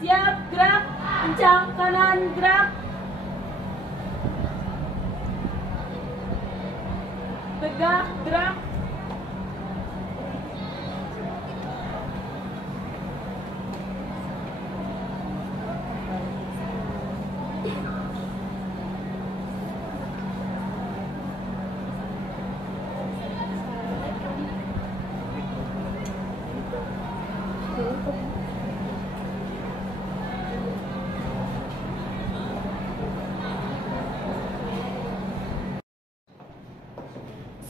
Siap, gerak. Kencang kanan, gerak. Tegak, gerak.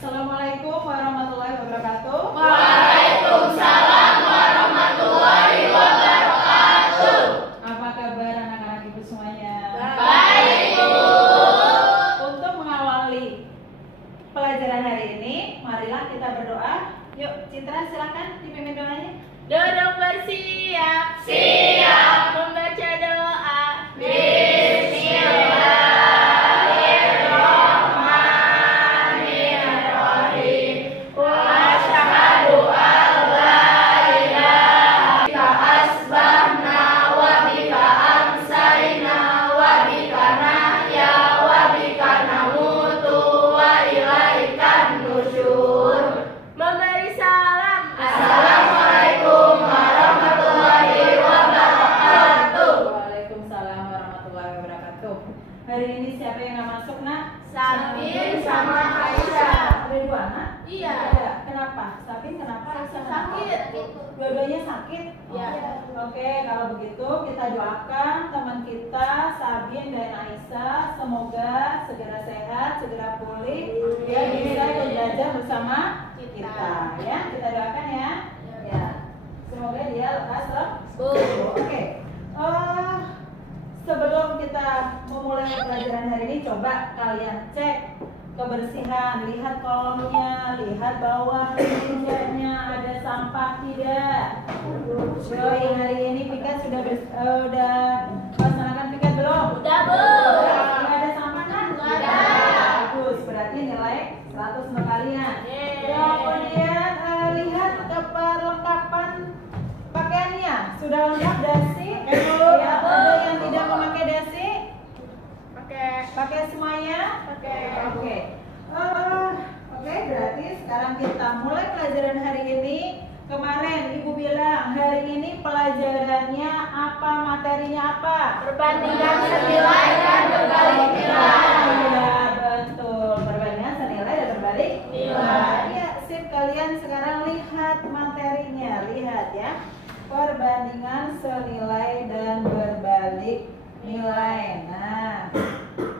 Assalamualaikum warahmatullahi wabarakatuh. Waalaikumsalam warahmatullahi wabarakatuh. Apa kabar anak-anak ibu semuanya? Baik, Bu. Untuk mengawali pelajaran hari ini, marilah kita berdoa. Yuk, Citra silakan dipimpin doanya. Duduk bersiap. Siap. Membaca doa. Bismillahirrahmanirrahim. Wa asyhadu an la ilaha illa asbahna wa bika amsayna wa bika nahya wa bika namutu wa ilaikan nusyur. Memberi salam. Assalamualaikum warahmatullahi wabarakatuh. Waalaikumsalam warahmatullahi wabarakatuh. Hari ini siapa yang nggak masuk, Nak? Sabin sama Aisyah. Ada dua anak? Iya. Ada. Kenapa? Sabin kenapa? Aisyah kenapa? Sakit. Dua-duanya sakit? Iya. Oke, kalau begitu kita doakan teman kita Sabin dan Aisyah semoga segera sehat, segera pulih, dan bisa belajar bersama kita. Ya, kita doakan ya. Ya. Semoga dia lekas sembuh. Oke. Sebelum kita memulai pelajaran hari ini, coba kalian cek kebersihan, lihat kolomnya, lihat bawah mejanya ada sampah tidak. Yoi, hari ini piket sudah melaksanakan piket belum? Udah, Bu. Nggak ada sampah kan? Nggak ada. Bagus, berarti nilai 100 untuk kalian. Yeay. Kemudian lihat perlengkapan pakaiannya sudah lengkap dasi. Ya, ada yang tidak memakai dasi? Pakai semuanya? Oke. Oke, berarti sekarang kita mulai pelajaran hari ini. Kemarin Ibu bilang hari ini pelajarannya apa, materinya apa? Perbandingan senilai dan berbalik nilai. Iya, betul. Perbandingan senilai dan berbalik Nilai. Iya, sip. Kalian sekarang lihat materinya. Lihat ya. Perbandingan senilai dan berbalik nilai. Nah,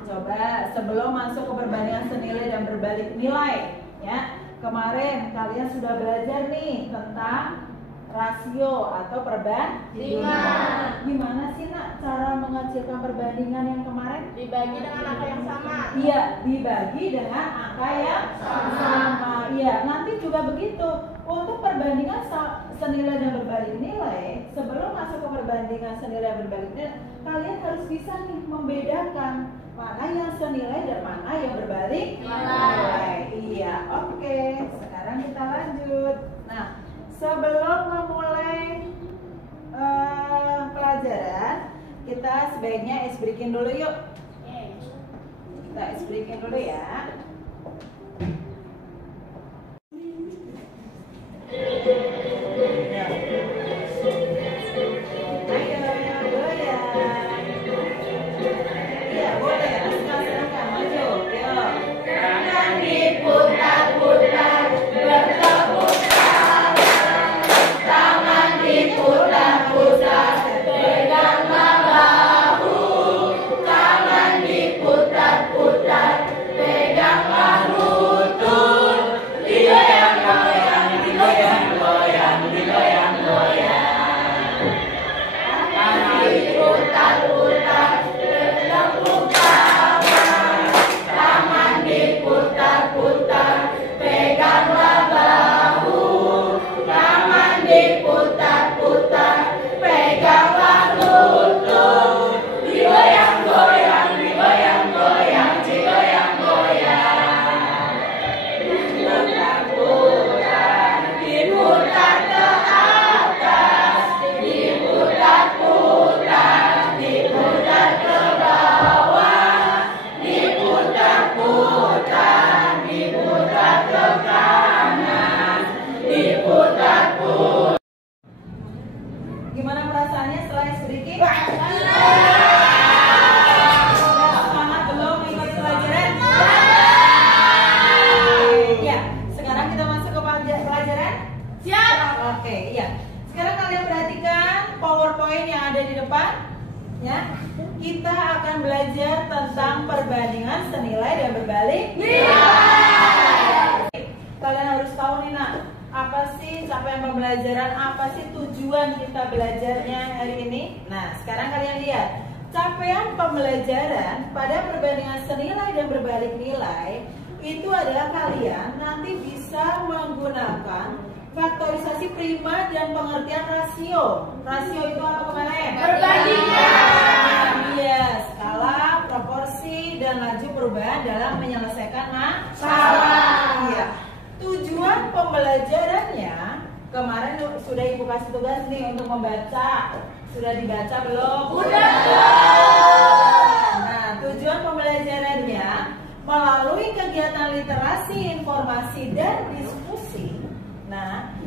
coba sebelum masuk ke perbandingan senilai dan berbalik nilai, ya. Kemarin kalian sudah belajar nih tentang rasio atau perbandingan. Gimana sih, Nak, cara mengecilkan perbandingan yang kemarin? Dibagi dengan angka yang sama. Iya, dibagi dengan angka yang sama. Iya, nanti juga begitu. Untuk perbandingan senilai dan berbalik nilai, sebelum masuk ke perbandingan senilai dan berbalik nilai, kalian harus bisa nih membedakan mana yang senilai dan mana yang berbalik nilai. Iya, oke. Sekarang kita lanjut. Nah, sebelum memulai pelajaran, kita sebaiknya ice breaking dulu yuk. Kita ice breaking dulu ya. Pegang perasaannya setelah sedikit? Sudah semangat belum mengikuti pelajaran? Ya, sekarang kita masuk ke pelajaran? Siap. Oke, iya. Sekarang kalian perhatikan PowerPoint yang ada di depan. Ya, kita akan belajar tentang perbandingan senilai dan berbalik nilai. Kalian harus tahu nih nak, apa sih capaian pembelajaran, apa sih tujuan kita belajarnya hari ini. Nah, sekarang kalian lihat capaian pembelajaran pada perbandingan senilai dan berbalik nilai itu adalah kalian nanti bisa menggunakan faktorisasi prima dan pengertian rasio. Rasio itu apa kemarin? Perbandingan. Iya, skala, proporsi, dan laju perubahan dalam menyelesaikan masalah. Iya. Tujuan pembelajarannya kemarin sudah Ibu kasih tugas nih untuk membaca. Sudah dibaca belum? Udah. Nah, tujuan pembelajarannya melalui kegiatan literasi, informasi, dan diskusi. Nah,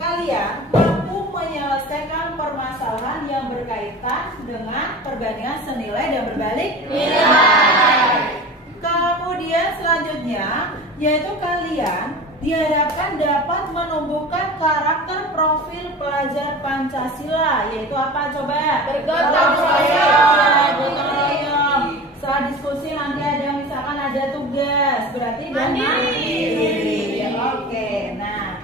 kalian mampu menyelesaikan permasalahan yang berkaitan dengan perbandingan senilai dan berbalik nilai. Kemudian selanjutnya yaitu kalian diharapkan dapat menumbuhkan karakter profil pelajar Pancasila, yaitu apa coba? Bergotong royong. Gotong royong. Setelah diskusi nanti ada misalkan ada tugas, berarti dan mandiri. Oke, nah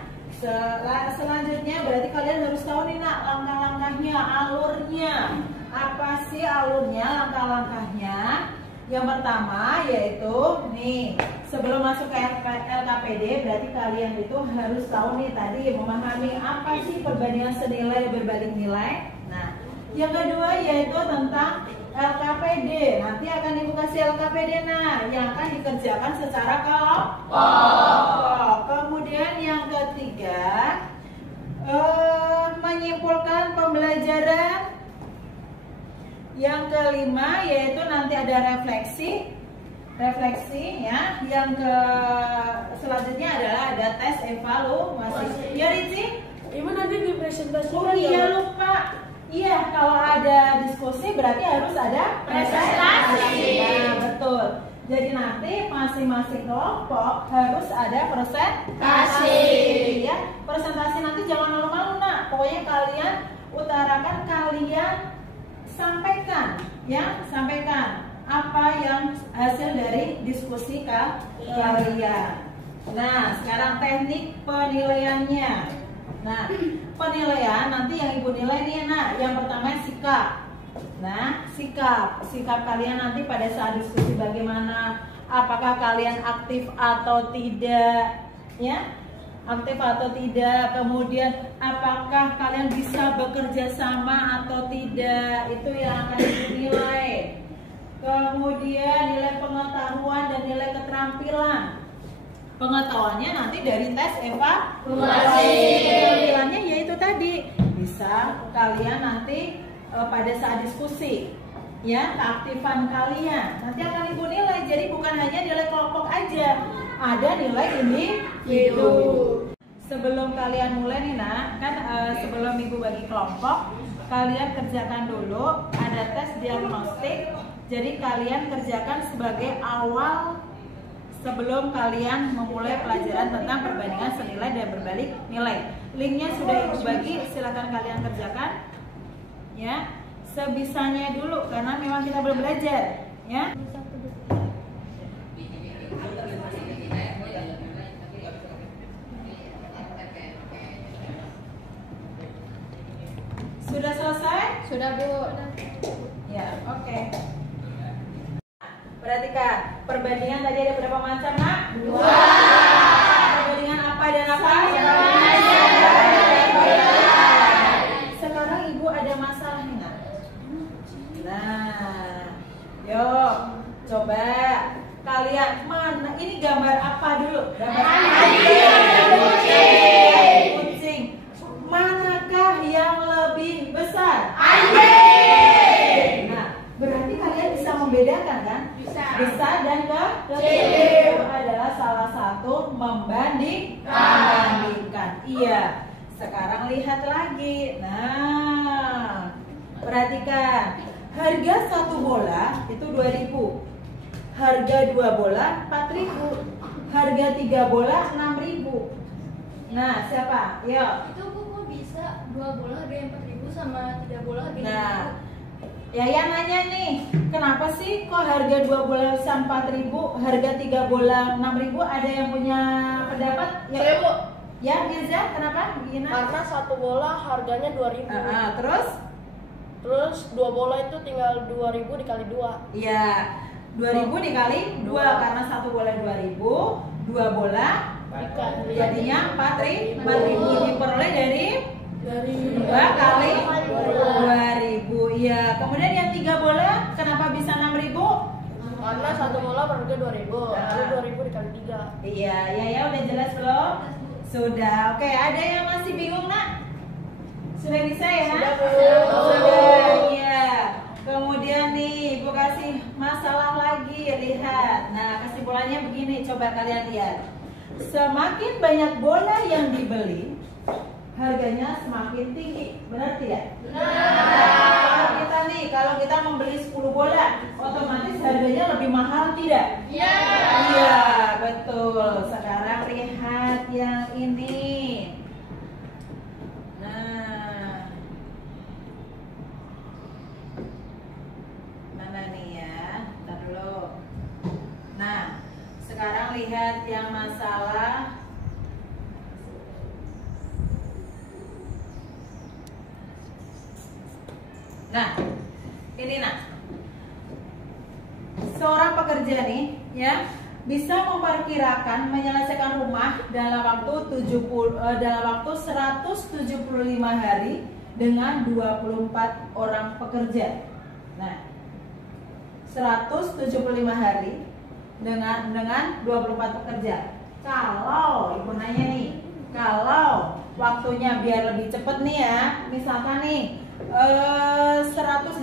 selanjutnya berarti kalian harus tahu nih nak langkah-langkahnya, alurnya. Apa sih alurnya, langkah-langkahnya? Yang pertama yaitu nih, sebelum masuk ke LKPD berarti kalian itu harus tahu nih tadi memahami apa sih perbandingan senilai dan berbalik nilai. Nah, yang kedua yaitu tentang LKPD. Nanti akan Ibu kasih LKPD yang akan dikerjakan secara kelompok. Kemudian yang ketiga menyimpulkan pembelajaran. Yang kelima yaitu nanti ada refleksi ya. Yang selanjutnya adalah ada tes evaluasi. Ya Rizky? Ibu nanti di presentasi. Oh iya lupa. Iya, kalau ada diskusi berarti harus ada presentasi. Nah, betul. Jadi nanti masing-masing kelompok harus ada presentasi. Ya, presentasi nanti jangan malu-malu nak. Pokoknya kalian utarakan, kalian sampaikan apa yang hasil dari diskusi kalian. Nah, sekarang teknik penilaiannya. Nah, penilaian nanti yang Ibu nilai nih nak, yang pertama sikap. Nah, sikap kalian nanti pada saat diskusi bagaimana, apakah kalian aktif atau tidak, ya? Aktif atau tidak, kemudian apakah kalian bisa bekerja sama atau tidak, itu yang akan dinilai. Kemudian nilai pengetahuan dan nilai keterampilan. Pengetahuannya nanti dari tes evaluasi. Keterampilannya yaitu tadi bisa kalian nanti pada saat diskusi, ya, keaktifan kalian nanti akan Ibu nilai. Jadi bukan hanya nilai kelompok aja, ada nilai individu. Sebelum kalian mulai nih nak, kan sebelum Ibu bagi kelompok, kalian kerjakan dulu ada tes diagnostik. Jadi kalian kerjakan sebagai awal sebelum kalian memulai pelajaran tentang perbandingan senilai dan berbalik nilai. Linknya sudah Ibu bagi, silakan kalian kerjakan, ya, sebisanya dulu karena memang kita belum belajar, ya. Sudah selesai? Sudah Bu. Ya, oke. Perhatikan, perbandingan tadi ada berapa macam nak? 2. Perbandingan apa dan apa? Sekarang Ibu ada masalah nih nak. Nah, yuk coba kalian mana? Ini gambar apa dulu? Gambar kucing. Manakah yang lebih besar? Anjing. Nah, berarti kalian bisa membedakan kan? Besar dan kecil. Itu adalah salah satu membandingkan. Iya. Sekarang lihat lagi. Nah, perhatikan. Harga 1 bola itu 2.000. Harga 2 bola 4.000. Harga 3 bola 6.000. Nah, siapa? Yuk. Itu kok bisa 2 bola harga yang 4.000 sama 3 bola harga yang Nah, Yaya nanya nih, kenapa sih kok harga 2 bola bisa 4.000, harga 3 bola 6.000? Ada yang punya pendapat? Ya, Saya, Bu. Ya, Mirza, kenapa? Gina? Karena 1 bola harganya 2.000. Terus? Terus 2 bola itu tinggal 2.000 dikali 2. Iya, 2.000 dikali 2 karena 1 bola 2.000, 2 bola jadinya 4.000 diperoleh dari 2 kali 2.000. Iya, kemudian yang 3 bola kenapa bisa 6.000? Karena 1 bola berharga 2.000. Lalu 2.000 dikali 3. Iya, ya udah jelas belum? Sudah. Oke, ada yang masih bingung, Nak? Sudah bisa ya? Sudah, Bu. Sudah, iya. Kemudian nih, Ibu kasih masalah lagi, lihat. Nah, kesimpulannya begini, coba kalian lihat. Semakin banyak bola yang dibeli, harganya semakin tinggi. Benar tidak? Benar. Kalau kita membeli 10 bola, otomatis harganya lebih mahal tidak? Iya. Iya, betul. Sekarang lihat yang ini. Nah, mana nih ya? Ntar dulu. Nah, sekarang lihat yang masalah. Nah, ini Nak. Seorang pekerja nih, ya, bisa memperkirakan menyelesaikan rumah dalam waktu 175 hari dengan 24 orang pekerja. Nah, 175 hari dengan 24 pekerja. Kalau Ibu nanya nih, kalau waktunya biar lebih cepet nih ya, misalkan nih 100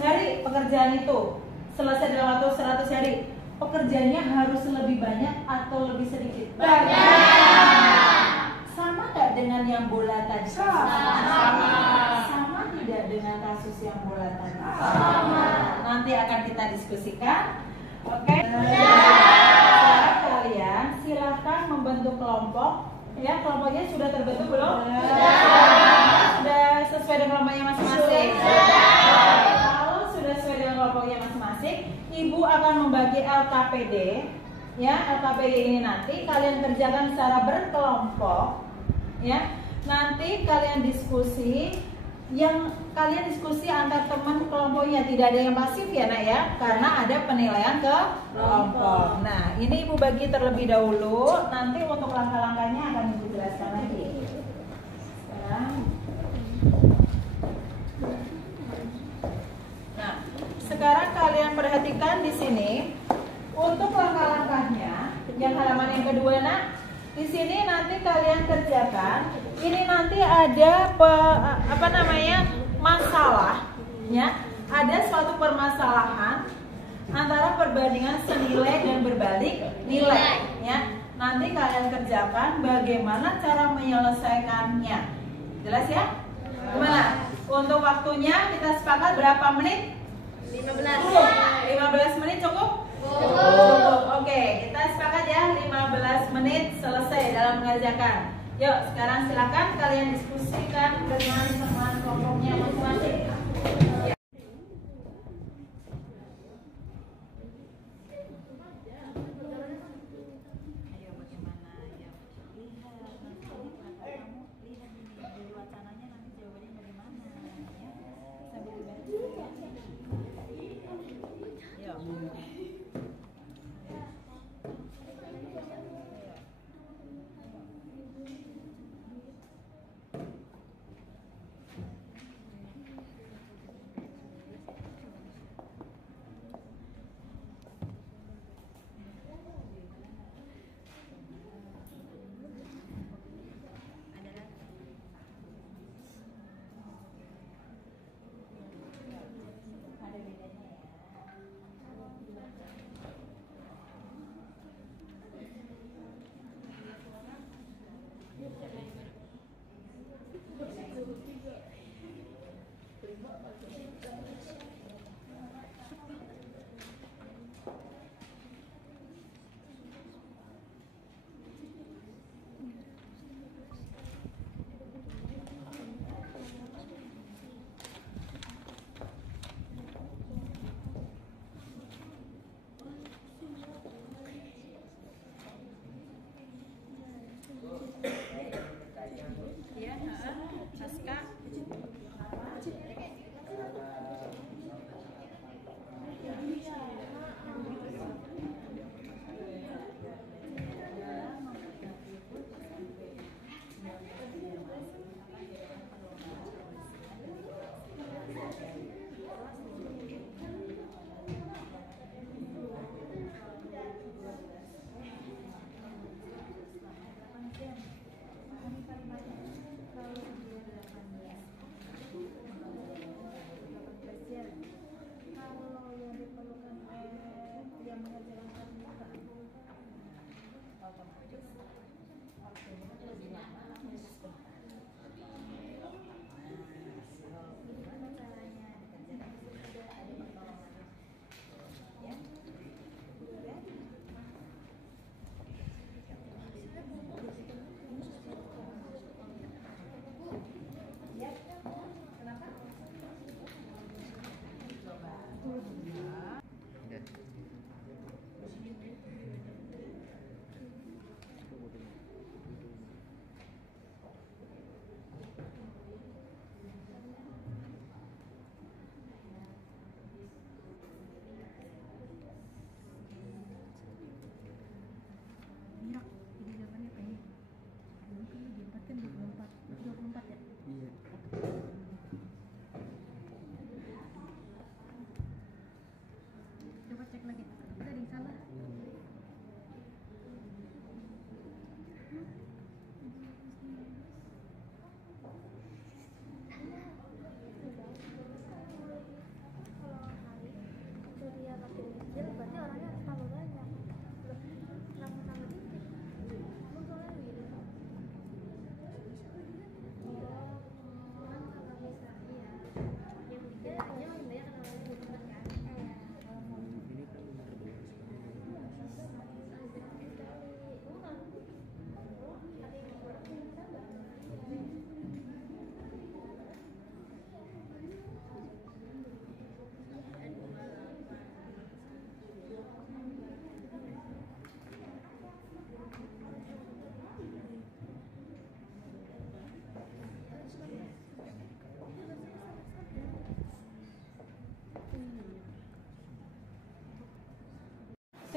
hari pekerjaan itu selesai dalam waktu 100 hari, pekerjaannya harus lebih banyak atau lebih sedikit? Banyak. Sama nggak dengan yang bola tadi? Sama tidak dengan kasus yang bola tadi? Sama. Nanti akan kita diskusikan. Oke. Sekarang kalian silahkan membentuk kelompok. Ya, kelompoknya sudah terbentuk belum? Sudah sesuai dengan kelompoknya masing-masing? Kalau sudah sesuai dengan kelompoknya masing-masing, Ibu akan membagi LKPD. Ya, LKPD ini nanti kalian kerjakan secara berkelompok. Ya, nanti kalian diskusi. Yang kalian diskusi antar teman kelompoknya, tidak ada yang pasif ya Nak ya, karena ada penilaian ke kelompok. Nah, ini Ibu bagi terlebih dahulu, nanti untuk langkah-langkahnya akan Ibu jelaskan lagi. Sekarang, nah, sekarang kalian perhatikan di sini untuk langkah-langkahnya, yang halaman yang kedua Nak. Di sini nanti kalian kerjakan. Ini nanti ada masalah, ya. Ada suatu permasalahan antara perbandingan senilai dan berbalik nilai, ya. Nanti kalian kerjakan bagaimana cara menyelesaikannya. Jelas ya? Gimana? Untuk waktunya kita sepakat berapa menit? 15 menit cukup? Cukup. Oke, kita sepakat ya 15 menit selesai dalam mengerjakan. Yuk, sekarang silakan kalian diskusikan dengan teman kelompoknya masing-masing. Ya. Ayo bagaimana ya? Lihat nanti kamu lihat ini dari wacananya nanti jawabannya bagaimana ya? Sambil dibaca. Yuk.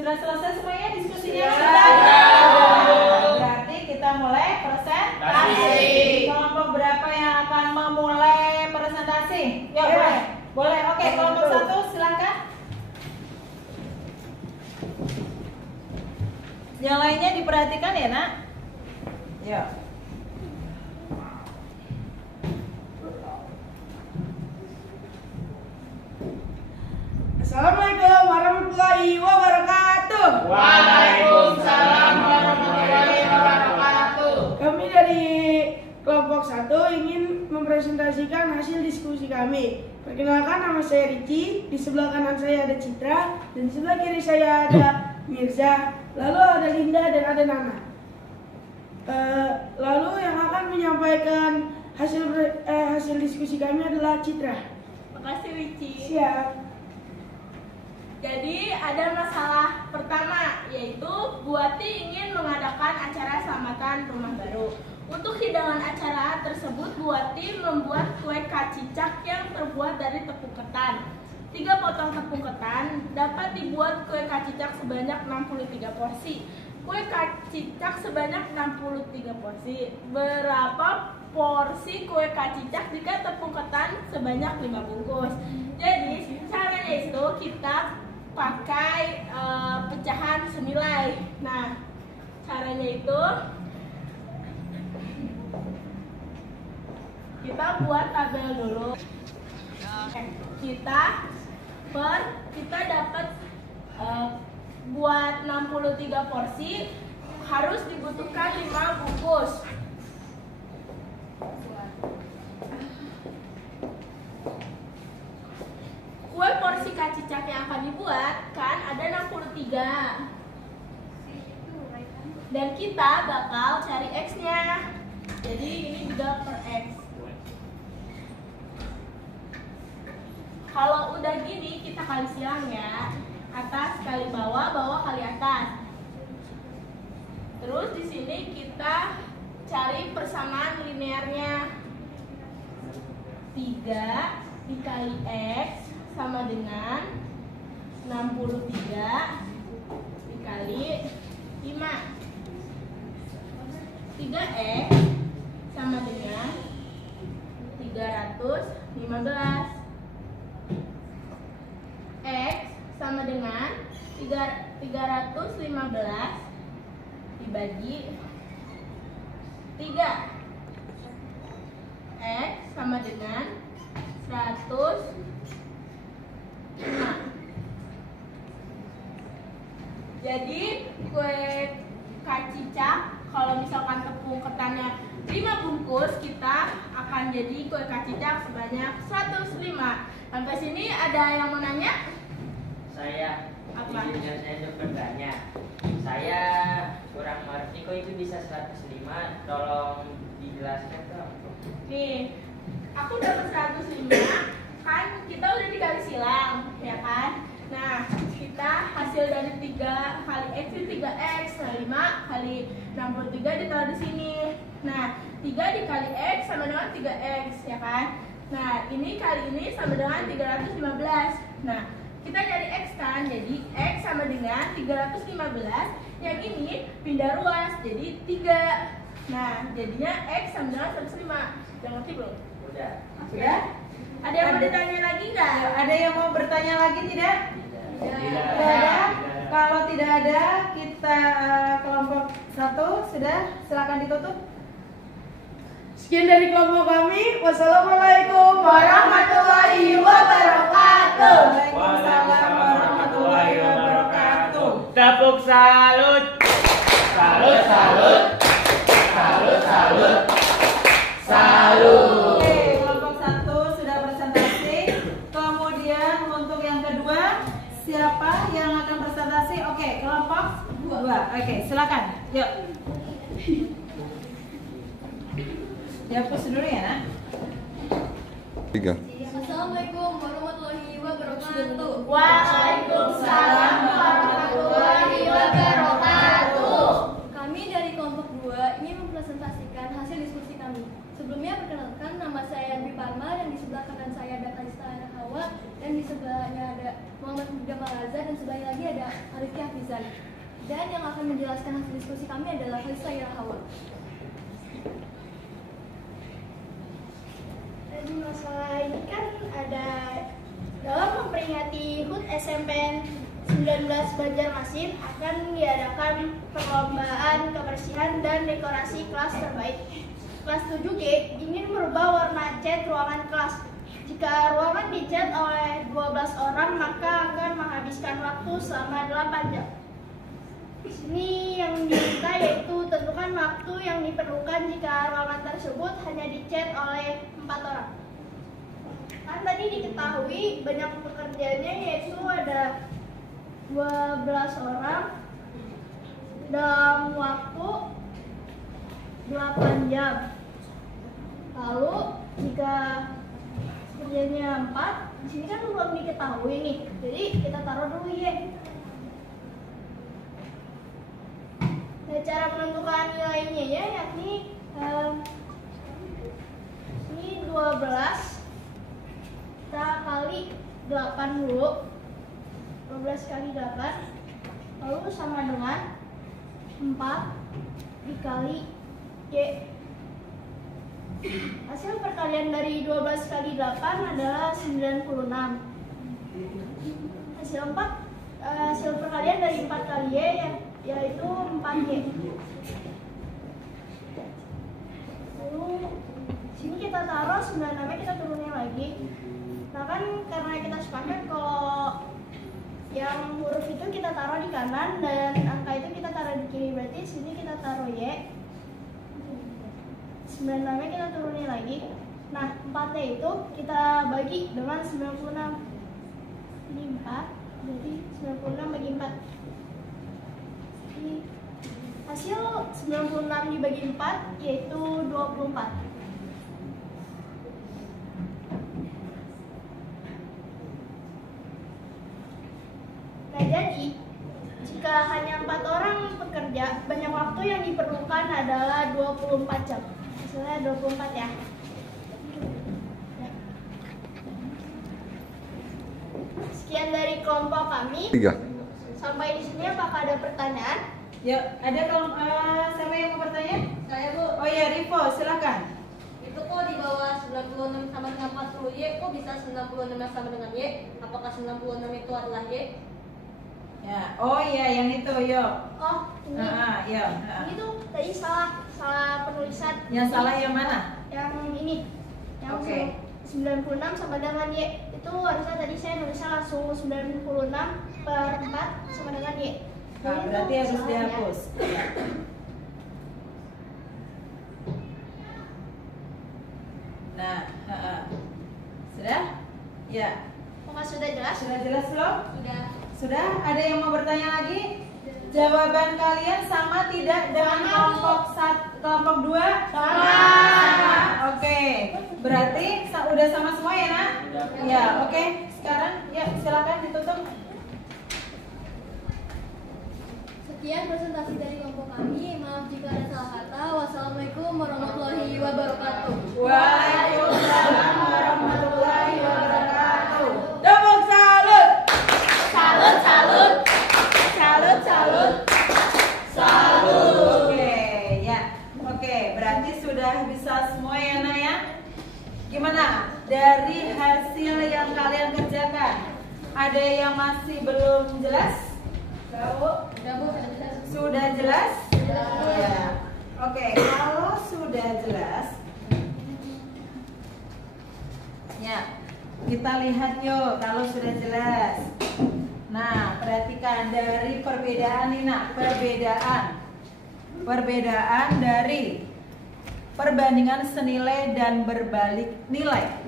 Sudah selesai semuanya diskusinya? Sudah. Berarti kita mulai presentasi. Presentasi. Kelompok berapa yang akan memulai presentasi? Ya, boleh. Boleh. Oke, kelompok 1 silakan. Yang lainnya diperhatikan ya, Nak. Yuk. Assalamualaikum warahmatullahi wabarakatuh. Waalaikumsalam warahmatullahi wabarakatuh. Kami dari kelompok 1 ingin mempresentasikan hasil diskusi kami. Perkenalkan, nama saya Riki. Di sebelah kanan saya ada Citra dan di sebelah kiri saya ada Mirza. Lalu ada Linda dan ada Nana. Lalu yang akan menyampaikan hasil diskusi kami adalah Citra. Makasih Wiki. Siap. Jadi ada masalah pertama, yaitu Buati ingin mengadakan acara selamatan rumah baru. Untuk hidangan acara tersebut, Buati membuat kue kacicak yang terbuat dari tepung ketan. 3 potong tepung ketan dapat dibuat kue kacicak sebanyak 63 porsi. Kue kacicak sebanyak 63 porsi. Berapa porsi kue kacicak jika tepung ketan sebanyak 5 bungkus? Jadi caranya itu kita pakai pecahan senilai. Nah, caranya itu kita buat tabel dulu. Kita dapat buat 63 porsi harus dibutuhkan 5 bungkus. Kue porsi kacicak yang akan dibuat kan ada 63. Dan kita bakal cari X-nya. Jadi ini juga per X. Kalau udah gini kita kali silang ya. Atas kali bawah, bawah kali atas. Terus di sini kita cari persamaan linearnya. 3 dikali X sama dengan 63 dikali 5. 3x sama dengan 315. X sama dengan 315 dibagi 3. X sama dengan 100. Jadi kue kacicak kalau misalkan tepung ketannya 5 bungkus, kita akan jadi kue kacicak sebanyak 105. Sampai sini ada yang mau nanya? Saya, Apa? izinnya saya untuk bertanya. Saya kurang mengerti kok itu bisa 105. Tolong dijelaskan dong. Nih, aku dapat 105. Kan kita udah dikali silang, ya kan? Nah, kita hasil dari 3 kali X itu 3X. Nah, 5 kali 63 ditaruh di sini. Nah, 3 dikali X sama dengan 3X, ya kan? Nah, ini kali ini sama dengan 315. Nah, kita nyari X kan, jadi X sama dengan 315. Yang ini pindah ruas, jadi 3. Nah, jadinya X sama dengan 105. Udah ngerti belum? Udah. Sudah? Ada yang mau ditanya lagi nggak? Ada yang mau bertanya lagi tidak? Tidak. Tidak ada. Kalau tidak ada, kita kelompok 1 sudah, silakan ditutup. Sekian dari kelompok kami. Wassalamualaikum warahmatullahi wabarakatuh. Waalaikumsalam warahmatullahi wabarakatuh. Tepuk salut. Salut, salut. Salut, salut. Salut. Oke, kelompok 1 sudah presentasi. Kemudian untuk yang kedua, siapa yang akan presentasi? Oke, kelompok 2. Oke, silakan. Yuk. Dihapus dulu ya, Nak. 3. Assalamualaikum warahmatullahi wabarakatuh. Waalaikumsalam warahmatullahi wabarakatuh. Kami dari kelompok 2 ingin mempresentasikan hasil diskusi kami. Sebelumnya perkenalkan, nama saya Dwi Parma dan di sebelah kanan saya ada Kalista Anak Hawa dan di sebelahnya ada Muhammad Jamal Azhar, dan sebelah lagi ada Arifki Hafizan. Dan yang akan menjelaskan hasil diskusi kami adalah Halisa Irahawa. Jadi masalah ini kan ada dalam memperingati HUT SMPN 19 Banjarmasin akan diadakan perlombaan kebersihan dan dekorasi kelas terbaik. Kelas 7G ingin merubah warna cat ruangan kelas. Jika ruangan dicat oleh 12 orang, maka akan menghabiskan waktu selama 8 jam. Di sini yang diminta yaitu tentukan waktu yang diperlukan jika ruangan tersebut hanya dicat oleh 4 orang. Kan tadi diketahui banyak pekerjaannya, yaitu ada 12 orang dalam waktu 8 jam. Lalu jika kerjanya 4, di sini kan belum diketahui nih. Jadi kita taruh dulu Y. Nah, cara menentukan nilainya ya, yakni ini 12 kita kali 8 dulu. 12 kali 8 lalu sama dengan 4 dikali Y. Hasil perkalian dari 12 kali 8 adalah 96. Hasil perkalian dari 4 kali Y yaitu 4Y. Lalu sini kita taruh 96, kita turunin lagi. Nah kan karena kita sepakat kalau yang huruf itu kita taruh di kanan dan angka itu kita taruh di kiri, berarti sini kita taruh Y. 96 kita turunin lagi. Nah 4-nya itu kita bagi dengan 96. Ini 4, jadi 96 bagi 4. Jadi hasil 96 dibagi 4 yaitu 24. Nah jadi jika hanya 4 orang bekerja, banyak waktu yang diperlukan adalah 24 jam. Hasilnya 24 ya. Sekian dari kelompok kami. 3. Sampai di sini apakah ada pertanyaan? Ya, ada kalau siapa yang mau bertanya? Saya Bu, Oh ya, Rivo, silakan. itu kok di bawah 96 sama dengan 40Y, kok bisa 96 sama dengan Y? Apakah 96 itu adalah Y? Ya, oh iya yang itu, yo. Oh, ini. Ya. Ini tuh tadi salah penulisan. Yang salah yang mana? Yang ini. Yang Oke. 96 sama dengan Y. Itu harusnya tadi saya nulisnya langsung 96 per 4 sama dengan Y. Nah, Jadi berarti itu harus kesalahannya. dihapus. Ya. Nah, sudah? Ya. Apakah sudah jelas? Sudah jelas belum? Sudah. Sudah? Ada yang mau bertanya lagi? Jawaban kalian sama tidak dengan kelompok 2? Sama. Oke. Berarti udah sama semua ya, Nak? Ya, oke. Sekarang ya silakan ditutup. Sekian presentasi dari kelompok kami. Maaf jika ada salah kata. Wassalamualaikum warahmatullahi wabarakatuh. Waalaikumsalam warahmatullahi wabarakatuh. Tepuk salut. Salut, salut. Salut, salut. Salut. Oke, ya. Oke, berarti sudah bisa semua ya, Nak ya? Gimana? Dari hasil yang kalian kerjakan, ada yang masih belum jelas? Sudah jelas? Ya. Oke, kalau sudah jelas, ya, kita lihat yuk kalau sudah jelas. Nah, perhatikan dari perbedaan ini, Nak. Perbedaan dari perbandingan senilai dan berbalik nilai.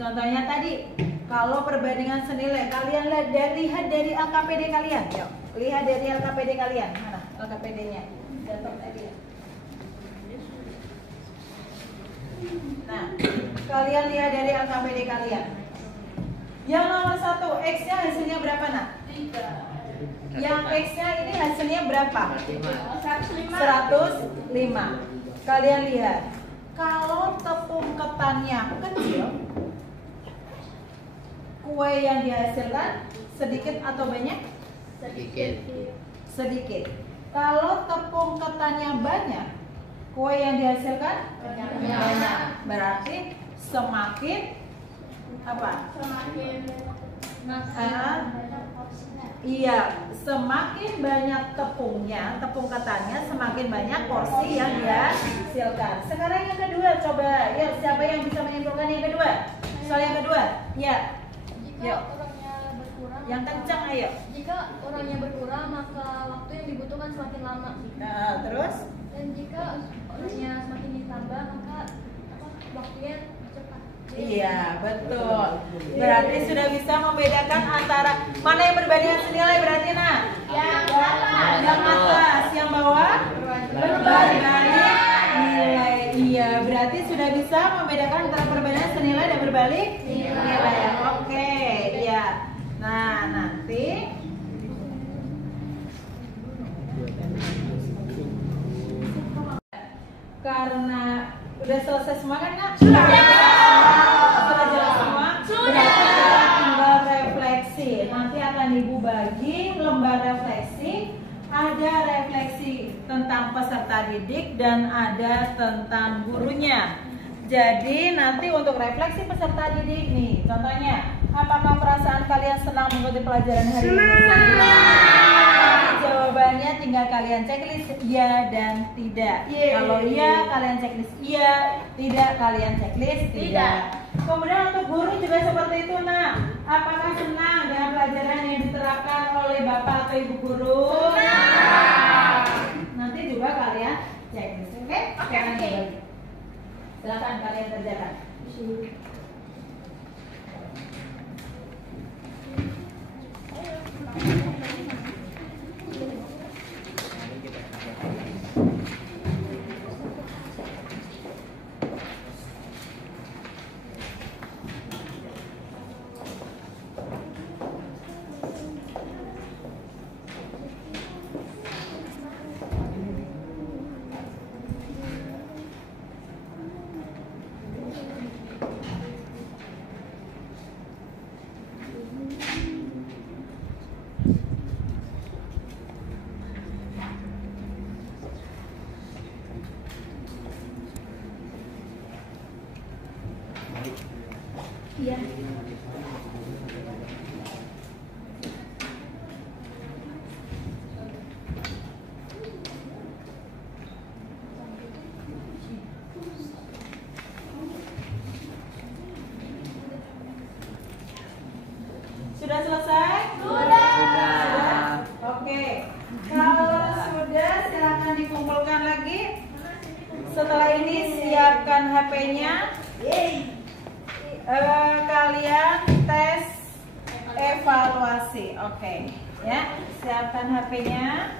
Contohnya tadi, kalau perbandingan senilai, kalian lihat dari LKPD kalian. Yuk, lihat dari LKPD kalian. Mana LKPD-nya? Jatuh tadi ya. Nah, kalian lihat dari LKPD kalian. Yang nomor 1, X-nya hasilnya berapa, Nak? 3. Yang X-nya ini hasilnya berapa? 105. Kalian lihat, kalau tepung ketannya kecil, kue yang dihasilkan sedikit atau banyak? Sedikit. Sedikit. Kalau tepung ketannya banyak, kue yang dihasilkan banyak. Berarti semakin apa? Iya, semakin banyak tepungnya, tepung ketannya, semakin banyak porsi yang dihasilkan. Sekarang yang kedua, coba ya, siapa yang bisa menyimpulkan yang kedua? Soal yang kedua, ya. Jika Yuk. orangnya berkurang, Yang kencang, ayo. Jika orangnya berkurang, maka waktu yang dibutuhkan semakin lama. Nah, terus? Dan jika orangnya semakin ditambah, maka waktunya cepat. Iya, betul. Berarti sudah bisa membedakan antara mana yang berbandingan senilai berarti nah? Yang atas, yang bawah berbanding nilai. Iya, berarti sudah bisa membedakan antara perbandingan senilai dan berbalik nilai. Oke, iya. Nah, nanti karena udah selesai semua kan Kak? Sudah jelas semua? Berarti kita tinggal refleksi. Nanti akan Ibu bagi lembar refleksi. Ada refleksi tentang peserta didik dan ada tentang gurunya. Jadi nanti untuk refleksi peserta didik nih, contohnya, apakah perasaan kalian senang mengikuti pelajaran hari ini? Senang. Jawabannya tinggal kalian checklist iya dan tidak. Kalau iya kalian checklist iya, tidak kalian checklist tidak. Kemudian untuk guru juga seperti itu nak. Apakah senang dengan pelajaran yang diterapkan oleh bapak atau ibu guru? Senang. Nanti juga kalian checklist, oke? Oke. Silakan kalian kerjakan. Sudah selesai? Sudah. Oke. Kalau sudah, silakan dikumpulkan lagi. Setelah ini siapkan HP-nya. Kalian tes evaluasi. Oke. Ya, siapkan HP-nya.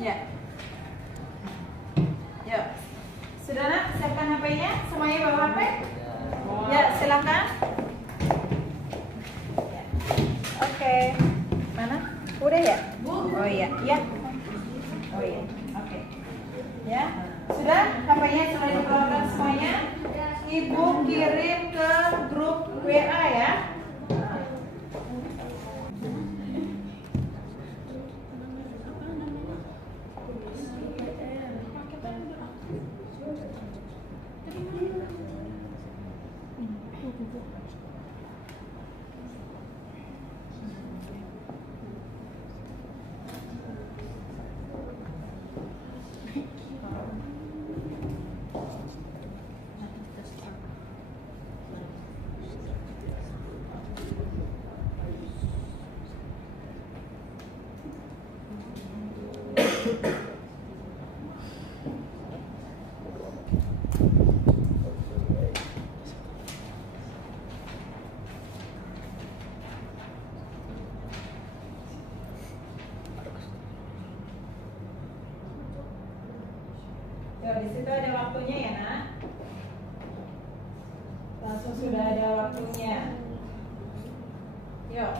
Ya. Yuk. Sudah nak? Siapkan HP-nya. Semuanya bawa HP? Ya, silakan. Ya. Oke. Mana? Udah ya? Oh iya, ya. Oh iya. Oke. Ya. Sudah? HP-nya sudah dikeluarkan semuanya? Ibu kirim ke grup WA ya. Di situ ada waktunya ya nak. Langsung sudah ada waktunya. Yuk.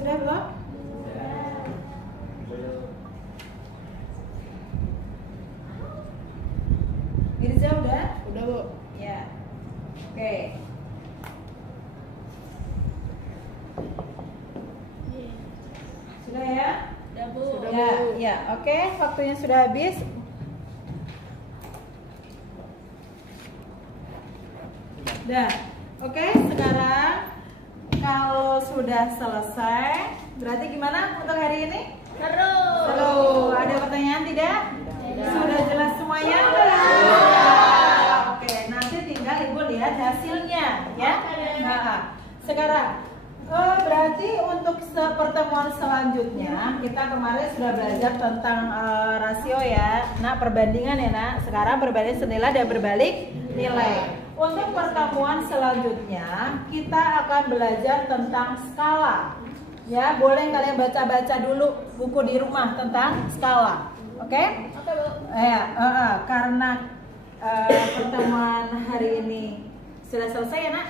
sudah belum? Mirza udah? Udah, Bu. Ya. Oke. Sudah ya? Udah, Bu. Sudah. Ya, ya. Oke, waktunya sudah habis. Udah. Oke, sekarang kalau sudah selesai, berarti gimana untuk hari ini? Terus. Seru. Ada pertanyaan tidak? Sudah jelas semuanya? Oke, nanti tinggal Ibu lihat hasilnya ya. Nah, sekarang berarti untuk pertemuan selanjutnya kita kemarin sudah belajar tentang rasio ya. Nah, perbandingan ya, Nak. Sekarang berbanding senilai dan berbalik nilai. Untuk pertemuan selanjutnya kita akan belajar tentang skala. Ya, boleh kalian baca-baca dulu buku di rumah tentang skala. Oke? Oke, Bu. Ya, karena pertemuan hari ini sudah selesai ya, Nak?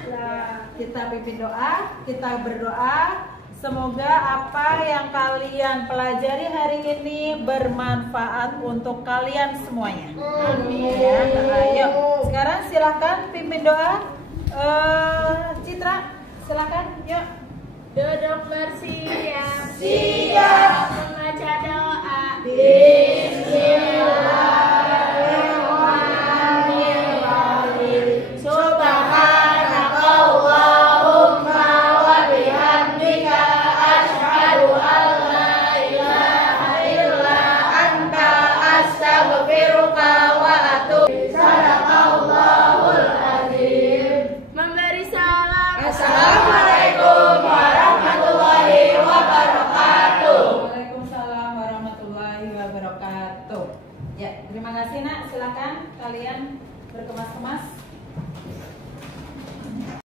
Kita pimpin doa, kita berdoa. Semoga apa yang kalian pelajari hari ini bermanfaat untuk kalian semuanya. Amin. Ya, ayo, sekarang silakan pimpin doa. Citra, silakan. Yuk. Duduk bersiap. Siap. Membaca doa. Subhanakallahumma wa bihamdika asyhadu an la ilaha illa anta astaghfiruka wa atubu ilaik. Sadaqallahul azim. Memberi salam. Assalamualaikum warahmatullahi wabarakatuh. Waalaikumsalam warahmatullahi wabarakatuh. Ya, terima kasih, Nak. Silakan kalian berkemas-kemas.